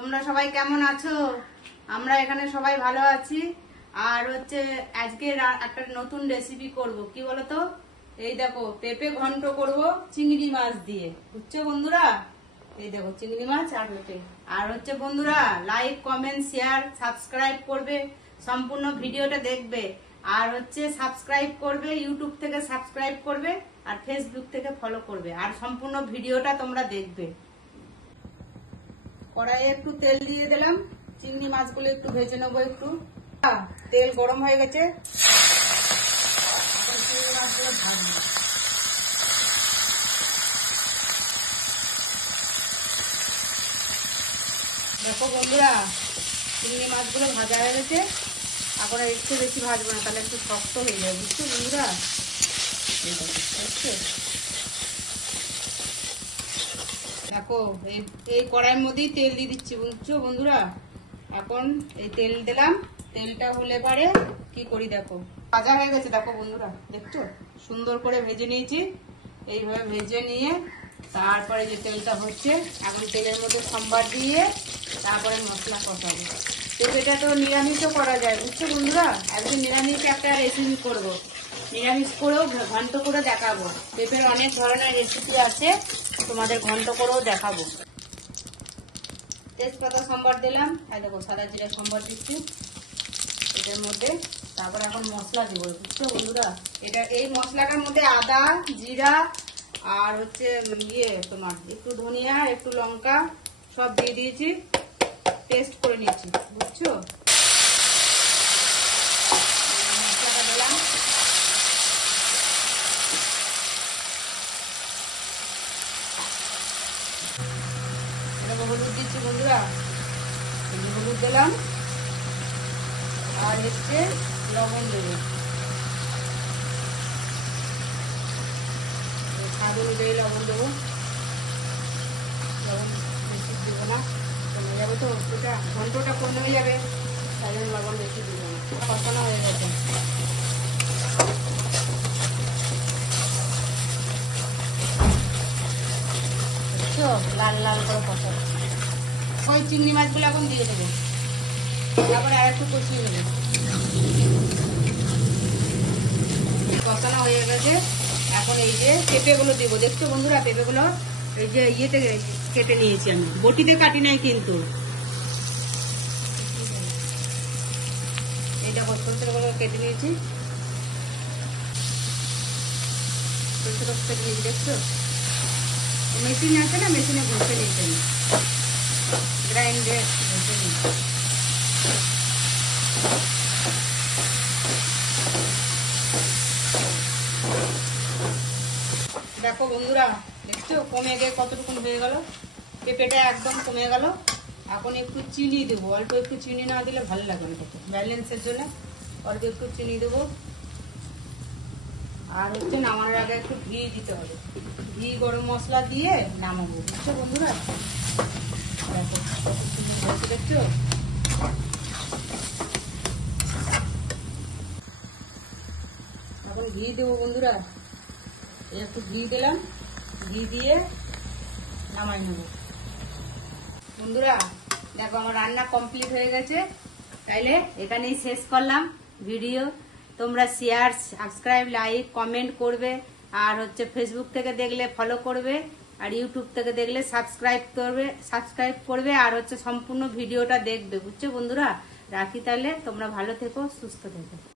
তোমরা সবাই কেমন আছো? আমরা এখানে সবাই ভালো আছি। আর আজকে একটা নতুন রেসিপি করব। কি বলো তো? এই দেখো, পেঁপে ঘন্ট করব চিংড়ি মাছ দিয়ে। বুঝছো বন্ধুরা? এই দেখো চিংড়ি মাছ আর পেঁপে। আর বন্ধুরা, লাইক, কমেন্ট, শেয়ার, সাবস্ক্রাইব করবে, সম্পূর্ণ ভিডিওটা দেখবে। আর সাবস্ক্রাইব করবে, ইউটিউব থেকে সাবস্ক্রাইব করবে, আর ফেসবুক থেকে ফলো করবে, আর সম্পূর্ণ ভিডিওটা তোমরা দেখবে। কড়াইয়ে একটু তেল দিয়ে দিলাম, চিংড়ি মাছগুলো একটু ভেজে নেবো। একটু তেল গরম হয়ে গেছে, চিংড়ি মাছগুলো ভাজবো। দেখো বন্ধুরা, চিংড়ি মাছগুলো ভাজা হয়ে গেছে। এখন একটু বেশি ভাজবো না, তাহলে একটু শক্ত হয়ে যাবে। বুঝছো বন্ধুরা? দেখো এই কড়াইয়ের মধ্যেই তেল দিয়ে দিচ্ছি। বুঝছো বন্ধুরা? এখন এই তেল দিলাম, তেলটা হলে পারে কি করি দেখো, ভাজা হয়ে গেছে। দেখো বন্ধুরা, দেখছো সুন্দর করে ভেজে নিয়েছি। এইভাবে ভেজে নিয়ে তারপরে যে তেলটা হচ্ছে, এখন তেলের মধ্যে সম্বার দিয়ে তারপরে মশলা কষাবো। পেঁপেটা তো নিরামিষও করা যায়। বুঝছো বন্ধুরা? একদিন নিরামিষ একটা রেসিপি করবো, নিরামিষ করেও ঘন্ট করে দেখাবো। পেঁপের অনেক ধরনের রেসিপি আছে, তোমাদের ঘন্ট করেও দেখাবো। তেজপাতা সম্বার দিলাম, আর দেখো সাদা জিরা সম্বার দিচ্ছি এটার মধ্যে। তারপর এখন মশলা দিব। বুঝছো বন্ধুরা? এই মশলাটার মধ্যে আদা, জিরা আর তোমার একটু ধনিয়া, একটু লঙ্কা সব দিয়ে দিয়েছি, পেস্ট করে নিচ্ছি। বুঝছো? মশলাটা দিলাম, হলুদ দিচ্ছি বন্ধুরা, হলুদ দিলাম, আর লবণ দেবো। স্বাদ অনুযায়ী লবণ দেবো, লবণ বেশি দেবো না, কমে যাবে তো ওটা, ঘন্টটা কমে যাবে, তাই জন্য লবণ বেশি দেবো না। কষানো হয়ে গেছে। বুঝছো? লাল লাল করে কষাবো। ওই চিংড়ি মাছগুলো এখন দিয়ে দেবো, তারপরে আর একটু কষিয়ে দেবো। কষানো হয়ে গেছে। এখন এই যে পেঁপেগুলো দেবো। দেখছো বন্ধুরা, পেঁপেগুলো এই যে ইয়েতে কেটে নিয়েছি আমি, বটিতে কাটি নাই কিন্তু। এইটা ছোট ছোট করে কেটে নিয়েছি, ছোট ছোট কেটে নিয়েছি। দেখছো? মেশিন আছে না, মেশিনে ঘষে নিয়েছি আমি, গ্রাইন্ডে ঘষে নিয়েছি। দেখো বন্ধুরা, দেখছো কমে গিয়ে কতটুকু হয়ে গেল, পেঁপেটা একদম কমে গেল। এখন একটু চিনি দেবো, অল্প একটু চিনি না দিলে ভালো লাগবে না, ব্যালেন্সের জন্য অল্প একটু চিনি দেবো। আর নামানোর আগে একটু ঘি দিতে হবে, ঘি গরম মশলা দিয়ে নামাবো। বুঝছো বন্ধুরা? দেখো কত সুন্দর হয়েছে, দেখছো? এখন ঘি দেবো বন্ধুরা, একটু ঘি দিলাম, ঘি দিয়ে নামাই নেব। বন্ধুরা দেখো, আমার রান্না কমপ্লিট হয়ে গেছে। তাইলে এখানেই শেষ করলাম ভিডিও। তোমরা শেয়ার, সাবস্ক্রাইব, লাইক, কমেন্ট করবে। আর ফেসবুক থেকে দেখলে ফলো করবে, আর ইউটিউব থেকে দেখলে সাবস্ক্রাইব করবে, আর সম্পূর্ণ ভিডিওটা দেখবে। বুঝছো বন্ধুরা? রাখি তাহলে, তোমরা ভালো থেকো, সুস্থ থেকো।